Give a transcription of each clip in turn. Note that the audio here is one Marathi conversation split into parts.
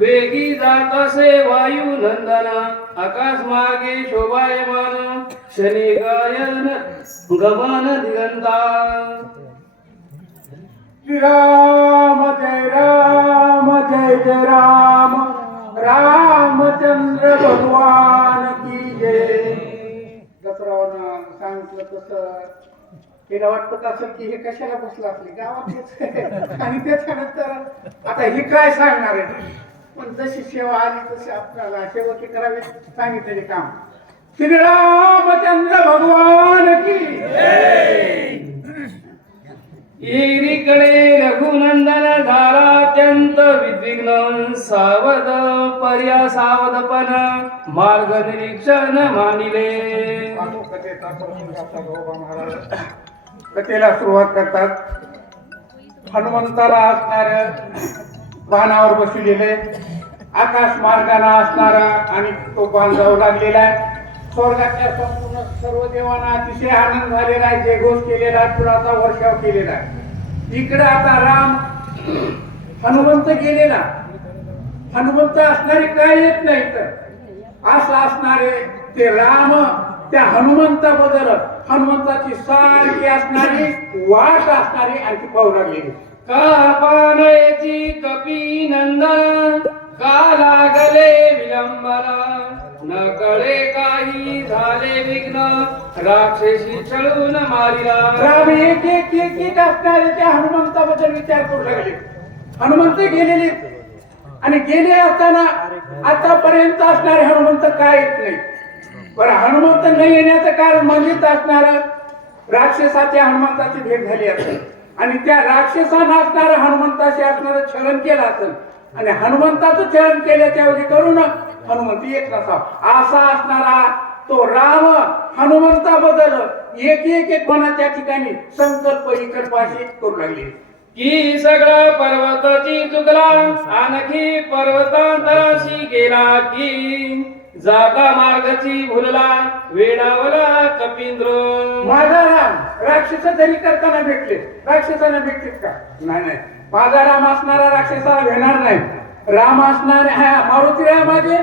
वेगी जात असे वायू नंदना आकाश मागे शोभायमान शनी गायन गमन दिगंता राम जय राम जय जय राम रामचंद्र भगवान की जय। दसरावनं सांगितलं तसं. तिला वाटत असं की हे कशाला बसलं असले गावात आणि त्याच्यानंतर आता हे काय सांगणार आहे? पण जशी सेवा आली तशी आपल्याला सेवकी करावी सांगितलेले काम. श्री रामचंद्र भगवान की एकीकडे रघुनंदन झाला अत्यंत विद्विघ्न सावध पर्या सावधपण मार्ग निरीक्षण मानिले. कथेला सुरुवात करतात. हनुमंताला असणार बाणावर बसविलेले आकाश मार्गाला असणारा आणि तो बाण जाऊ लागलेला आहे. स्वर्गातल्या संपूर्ण सर्व देवांना अतिशय आनंद झालेला आहे. जे घोष केलेला आहे पुराचा वर्षाव केलेला आहे. इकडे आता राम हनुमंत गेलेला. हनुमंत असणारे काय येत नाही तर? असं असणारे ते राम त्या हनुमंताबद्दल हनुमंताची सारखी असणारी वाट असणारी आणखी पाहू लागलेली. कापानयची कपी नंदन का लागले विलंबना न कळे काही झाले विघ्न राक्षसी छळून मारिला. राम एक एक एक एक असणारे त्या हनुमंताबद्दल विचार करू लागले. हनुमंत गेलेले. आणि गेले असताना आतापर्यंत असणारे हनुमंत काय येत नाही. बरं हनुमंत न येण्याचं कारण म्हणजेच असणार राक्षसाच्या हनुमंताची भेट झाली असेल आणि त्या राक्षसानं असणारं हनुमंताशी असणारं छलन केलं असेल. आणि हनुमंताचं छलन केल्याच्या ऐवजी करून हनुमंत येत नसावा. असा असणारा तो राम हनुमंता बदल एक एक एक मनाच्या ठिकाणी संकल्प इकडपाशी करू लागले. की सगळा पर्वताची चुकला आणखी पर्वतांतराशी गेला की जागा मार्गाची भुलला वेडावला कपिंद्र. माझा राम राक्षस जरी करताना भेटले राक्षसाला भेटतील का? नाही नाही. माझा राम असणारा राक्षसाला भेटणार नाही. राम असणार ह्या मारुती रामाचे.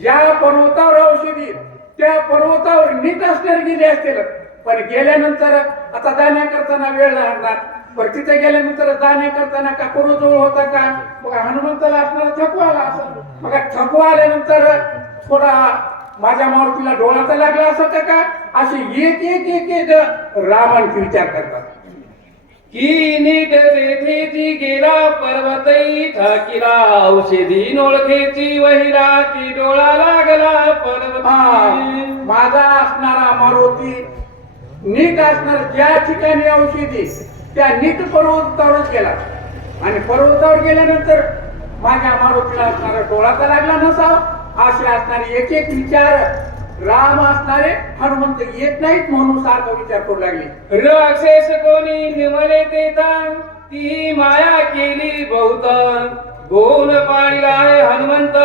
ज्या पर्वतावर औषधी त्या पर्वतावर नीट असणार गेले असतील. पण गेल्यानंतर आता जाण्या करताना वेळ लागणार. पण तिथे गेल्यानंतर जाण्या करताना का पूर्वजवळ होता का? मग हनुमंताला असणारा थकवा आला असं मग थकवा आल्यानंतर थोडा माझ्या मारुतीला डोळा तर लागला असं का का? असे एक एक एक एक राम विचार करतात. की नीट तेथेची गेला पर्वतई ठाकिला औषधी नोळखेची वहिला की डोळा लागला पर्वत माझा असणारा मारुती नीट असणार ज्या ठिकाणी औषधी त्या नीट पर्वतावरच गेला. आणि पर्वतावर गेल्यानंतर माझ्या मारुतीला असणारा डोळा तर लागला नसावा. असे असणारे एक एक विचार राम असणारे हनुमंत येत नाहीत म्हणून सारखा विचार करू लागले. राक्षस कोणी निमले तेता ती माया केली बहुत गोल पाळीलाय हनुमंत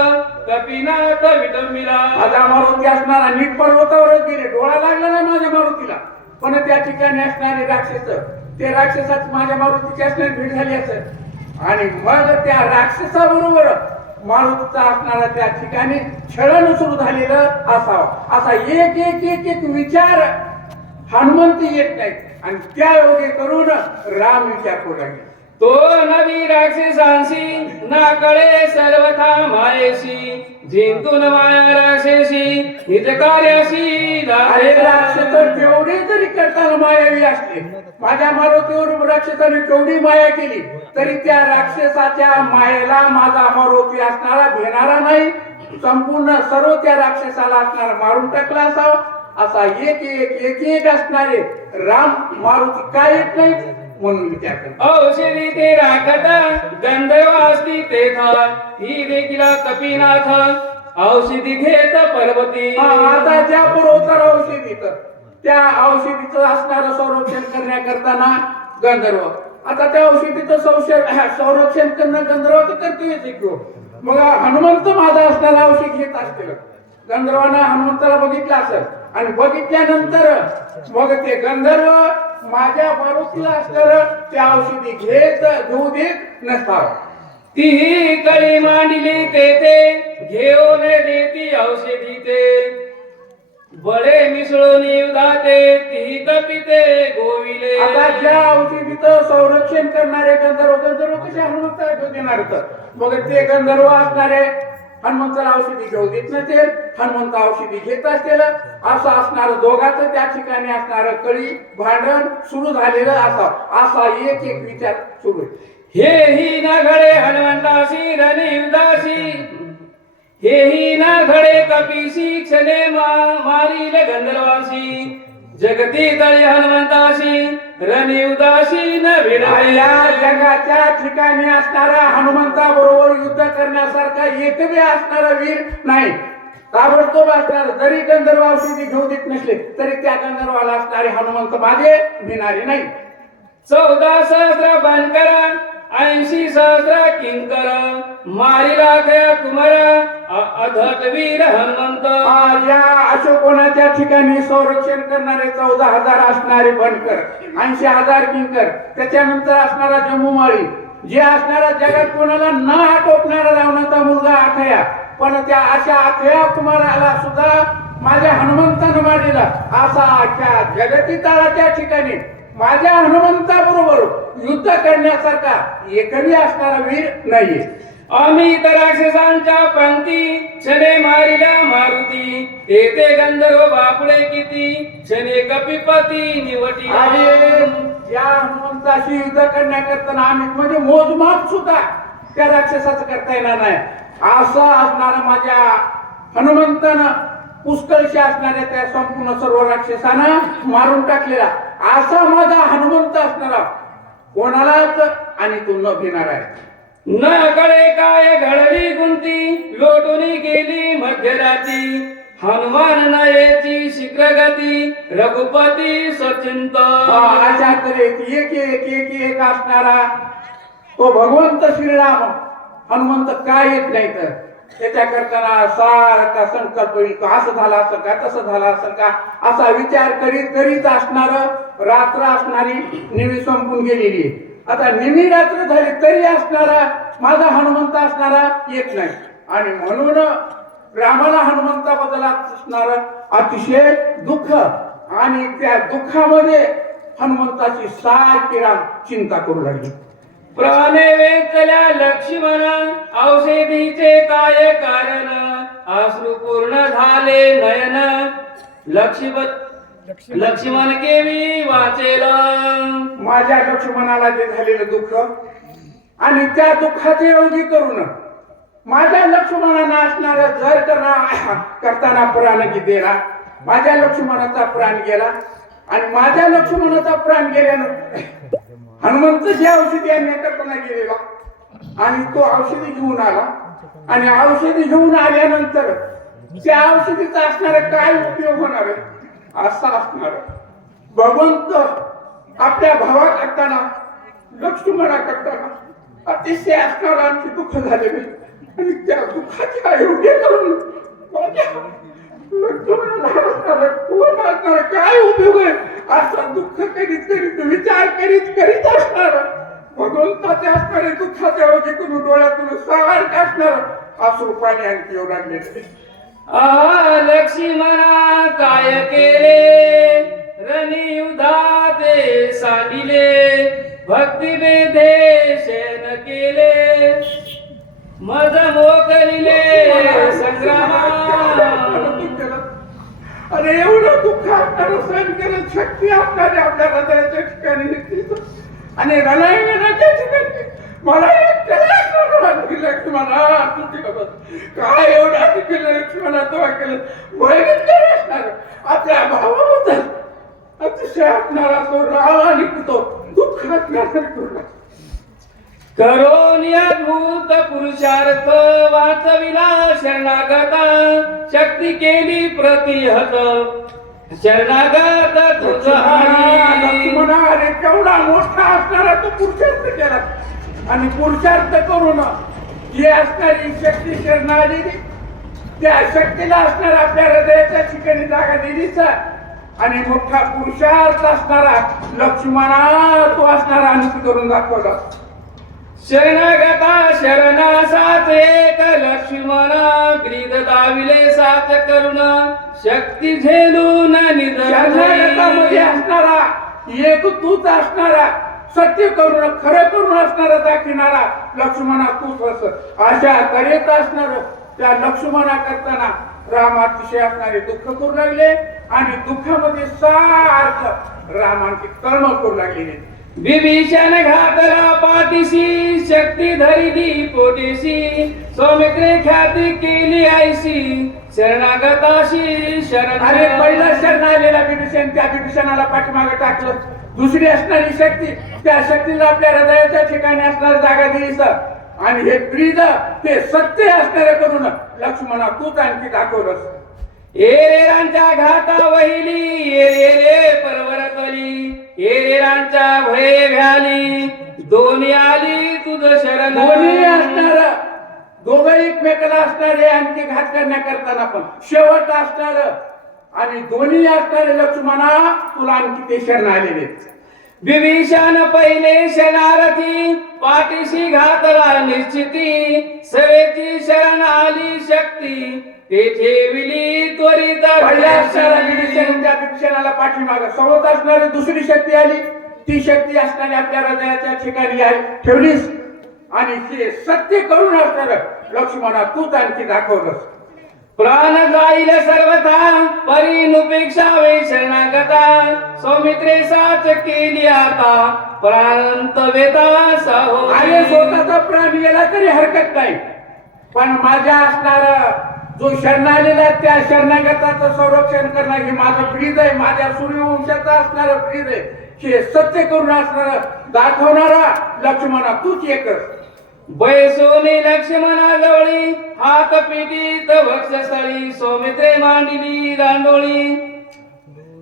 कपिनाथ विटंबिला. माझा मारुती असणारा नीट पर्वतावरच गेले. डोळा लागला नाही माझ्या मारुतीला. पण त्या ठिकाणी असणारे राक्षस ते राक्षसात माझ्या मारुतीची असणारी भेट झाली असेल. आणि मग त्या राक्षसाबरोबर मारुतीचा असणारा त्या ठिकाणी छळण सुरू झालेलं असावं. असा एक एक एक एक विचार हनुमंत येत नाही आणि त्या योगे करून राम विचार लागले. तो नवी राक्षसांशी ना कळे सर्वथा मायेशी जिंतून माया राक्षसी निज कार्याशी अरे राक्षस केवढे जरी करताना मायावी असले माझ्या मारुतीवर राक्षसाने केवढी माया केली तरी त्या राक्षसाच्या मायेला माझा मारुती असणारा घेणारा नाही. संपूर्ण सर्व त्या राक्षसाला असणारा मारून टाकला असावा. असा एक एक एक एक असणारे राम मारुती काय येत नाही म्हणून विचार औषधी ते राखत गंधर्व असती ते ही देखील कपिनाथ. औषधी घेत पर्वती आता ज्या पुरवतार औषधीत त्या औषधीचं असणारं संरक्षण करण्याकरताना गंधर्व. आता त्या औषधीचं संशय संरक्षण करणं गंधर्व तर करतोय शिकलो हो. मग हनुमंत माझा असणारा औषध घेत असतील. गंधर्वानं हनुमंताला बघितलं असत आणि बघितल्यानंतर मग ते गंधर्व माझ्या मारुतीला असणार त्या औषधी घेत घेऊ देत नसतात. तीही कळी मांडली ते घेऊन देती औषधी ते. बळे मिसळून उदाते ती कपिते गोविले. आता ज्या औषधीचं संरक्षण करणारे गंधर्व गंधर्व कसे हनुमंताला घेऊ देणार तर मग ते गंधर्व असणारे हनुमंताला औषधी घेऊ देत नसेल हनुमंत औषधी घेत असतील असं असणार दोघाचं त्या ठिकाणी असणार कळी भांडण सुरू झालेलं असावं असा एक एक विचार सुरू हे ही न घडे हनुमंताशी रणी उदासी हे ही न घडे कपिशी क्षणे मारील गंधर्वाशी. जगती तळी हनुमंताशी रणी उदासी न आणि भिडले या जगाच्या ठिकाणी असणारा हनुमंता बरोबर युद्ध करण्यासारखा एकही असणारा वीर नाही. ताबडतोब असणार जरी गंधर्व औषधी घेऊ देत नसले तरी त्या गंधर्वाला असणारे हनुमंत माझे भिणारे नाही. चौदा सहस्र बनकर ऐंशी सहस्र किंकर मारिला खया कुमार अ- हनुमंत. या असं कोणाच्या ठिकाणी संरक्षण करणारे चौदा हजार असणारे बनकर ऐंशी हजार किंकर त्याच्यानंतर असणारा जम्मूमाळी जे असणारा जगात कोणाला न आटोपणारा रावणाचा मुलगा आखया पण त्या अशा आखया कुमाराला सुद्धा माझ्या हनुमंतानं मारलेला. असा अख्या जगती तळाच्या ठिकाणी माझ्या हनुमंता बरोबर युद्ध करण्यासारखा एकही असणारा वीर नाहीये. आम्ही इतर राक्षसांच्या पंक्ती क्षणे मारिल्या मारुती. तेथे गंधर्व बापडे किती क्षणे कपिपती निवटी. या हनुमंताशी युद्ध करण्याकरता आम्ही म्हणजे मोजमाप सुद्धा त्या राक्षसाचं करता येणार नाही. असं असणारा माझ्या हनुमंतानं पुष्कळशी असणाऱ्या त्या संपूर्ण सर्व राक्षसानं मारून टाकलेला. असा माझा हनुमंत असणारा कोणालाच आणि तो न घेणार आहे. न कळे काय घडली गुंती लोटून गेली मध्यराती. हनुमान नयेची शीघ्र गती रघुपती सचिंत. अशा तऱ्हेची एक एक एक एक असणारा तो भगवंत श्रीराम. हनुमंत काय येत नाही तर. त्याच्या करताना सारखा संकल्प येतो. असं झाला असं का तसं झाला असं का असा विचार करीत करीत असणार रात्र असणारी निवी संपून गेलेली आहे. आता निमी रात्र झाली तरी असणारा माझा हनुमंत असणारा येत नाही. आणि म्हणून रामाला हनुमंताबद्दल असणार अतिशय दुःख आणि त्या दुःखामध्ये हनुमंताची सारखी राम चिंता करू लागली. प्राणे वेचल्या लक्ष्मण औषधीचे काय कारण? अश्रू पूर्ण झाले नयन. लक्ष्मण लक्ष्मण केवी वाचेल. माझ्या लक्ष्मणाला जे झालेलं दुःख आणि त्या दुःखाचे योगी करून माझ्या लक्ष्मणानं असणारा जर करताना प्राण गेला माझ्या लक्ष्मणाचा प्राण गेला. आणि माझ्या लक्ष्मणाचा प्राण गेल्यानं हनुमंत जी औषधी आणण्याकरताना गेलेला आणि तो औषधी घेऊन आला. आणि औषधी घेऊन आल्यानंतर त्या औषधीचा असणारा काय उपयोग होणार आहे? असा असणार. भगवंत आपल्या भावा करताना लक्ष्मणा करताना अतिशय असणार आमचे दुःख झालेले आणि त्या दुःखाचे आयोग्य करून माझ्या कोण असणारा? काय उपयोग आहे? असा दुःख करीत करीत विचार करीत करीत असणार. भगवंताचे असणारे दुःखाचे अवघे करून डोळ्यातून सारखं असणार. असू पाणी आणखी येऊ लक्ष्मणा काय केले? रणी युधाते सांडिले भक्ती बेधे शेन केले. मज मोकलिले संग्रामा अरे एवढं दुःख आपल्याला सहन करत शक्ती आपल्याला आपल्या हृदयाच्या ठिकाणी आणि रणांगणाच्या ठिकाणी मला लक्ष्मणा तू केलं बस. काय एवढं आधी केलं लक्ष्मणा तो केलं? भयंकर असणार आपल्या भावाबद्दल अतिशय असणारा तो राव आणि तो दुःख असण्यासारखं करू करोनी अद्भुत पुरुषार्थ वाचविला शरणागता शक्ती केली प्रतिहत. शरणागत तुझ. लक्ष्मणा अरे केवढा मोठा असणारा तो पुरुषार्थ केला. आणि पुरुषार्थ करून जी असणारी शक्ती शरणाली त्या शक्तीला असणार आपल्या हृदयाच्या ठिकाणी जागा दिलीच आणि मोठा पुरुषार्थ असणारा लक्ष्मणा तो असणारा आणखी करून दाखवला. शरणागता शरणा साच एक लक्ष्मण ग्रीद दाविले साच करुण शक्ती झेलून निधन असणारा एक तूच असणारा सत्य करून खरं करून असणारा दाखविणारा लक्ष्मणा तूच अस. अशा करीत असणार त्या लक्ष्मणा करताना राम अतिशय असणारे दुःख करू लागले आणि दुःखामध्ये सारखं रामांची कर्म करू लागले. विभीषण घातला पाठीशी शक्ती धरिली पोटीशी. सौमित्रे ख्याती केली आईशी शरणागताशी शरण अरे पहिला शरण आलेला विभीषण त्या विभीषणाला पाठीमागे टाकलं. दुसरी असणारी शक्ती त्या शक्तीला आपल्या हृदयाच्या ठिकाणी असणारी जागा दिली सर. आणि हे प्रिद ते सत्य असणारे करून लक्ष्मणा तूच आणखी दाखवलंस. एरेरांच्या घाता वहिली एरे पर्वतली एरेरांच्या भये घाली दोन्ही आली तुझ शरण. दोन्ही असणार. दोघं एकमेकाला असणारे आणखी घात करण्याकरताना पण. शेवट असणार. आणि दोन्ही असणारे लक्ष्मणा तुला आणखी ते शरण आलेले विभीषण पहिले शरणारथी पाठीशी घातला निश्चिती. सवेची शरण आली शक्ती ते ठेविली त्वरित त्या विभीषणाला पाठीमाग सोबत असणारी दुसरी शक्ती आली. ती शक्ती असणारी आपल्या हृदयाच्या ठिकाणी आहे. ठेवलीस. आणि ते सत्य करून असणार लक्ष्मणा तूच आणखी दाखवलंस. प्राण जाईल सर्वथा परिनुपेक्षा वे शरणागता सौमित्रे साच केली आता प्रांत वेता अरे स्वतःचा प्राण गेला तरी हरकत नाही. पण माझ्या असणार जो शरणालेला त्या शरणागताचं संरक्षण करणं हे माझं फ्रीज आहे. माझ्या सूर्यवंशाचं असणार फ्रीज आहे. हे सत्य करून असणार दाखवणारा लक्ष्मणा तूच एकच बैसोने लक्ष्मणाजवळी हात पिटीत वक्षस्थळी सौमित्रे मांडिली दांडोळी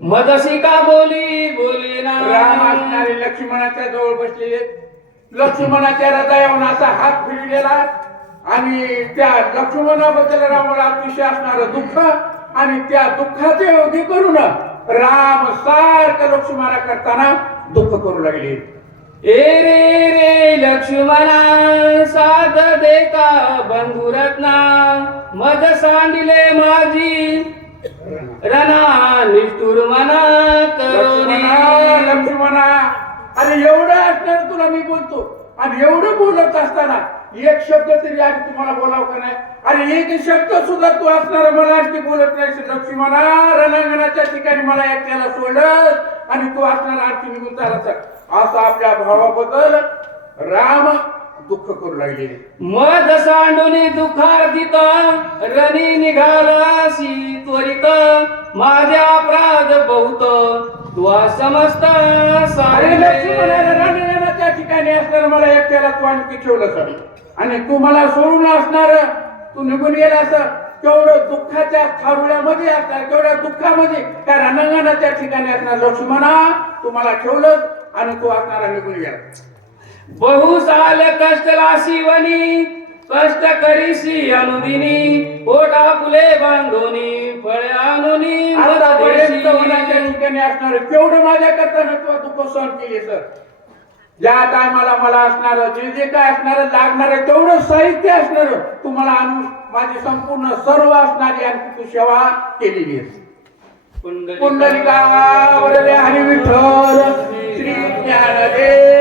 मदसिका बोली बोली राम असणारे लक्ष्मणाच्या जवळ बसलेले लक्ष्मणाच्या हृदयावर असा हात फिरलेला आणि त्या लक्ष्मणाबद्दल रामाला अतिशय असणार दुःख आणि त्या दुःखाचे अवधी करून राम सारखं लक्ष्मणा करताना दुःख करू लागले. ए रे रे लक्ष्मणा साथ देता बंधुरत्ना मद सांडिले माझी. रणा निष्ठुर मना लक्ष्मणा करोनी लक्ष्मणा. अरे एवढं असणार तुला मी बोलतो. आणि एवढं बोलत असताना एक शब्द तरी आधी तुम्हाला बोलावं का नाही? अरे एक शब्द सुद्धा तू असणार मला आणखी बोलत नाही. लक्ष्मी रणांगणाच्या ठिकाणी मला एकट्याला सोडलं. आणि तू असणार आणखी निघून चालत असं आपल्या भावाबद्दल राम दुःख करू लागले. मद सांडुनी दुःखार्थित रणी निघालासी त्वरित. माझ्या अपराध बहुत तुवा समस्त रणांगणाच्या ठिकाणी असणार मला एकट्याला तू आणखी ठेवलं सर आणि तू मला सोडून असणार तू निघून गेला असं. तेवढं दुःखाच्या थारुळ्यामध्ये असणार तेवढ्या दुःखामध्ये त्या रणांगणाच्या ठिकाणी असणार. लक्ष्मणा तू मला ठेवलं आणि तू असणारा निघून गेला बहु साल कष्ट लासी वनी कष्ट करीसी अनुदिनी पोटा फुले बांधोनी फळे आणूनी ठिकाणी असणार केवढं माझ्या करताना तू सहन केली सर. ज्या टायमाला मला असणार जे जे काय असणार लागणार तेवढं साहित्य असणार तुम्हाला आणून माझी संपूर्ण सर्व असणारी आणि तू सेवा केलेली आहे. पुंडलिका पुंडलिकावर minha areia.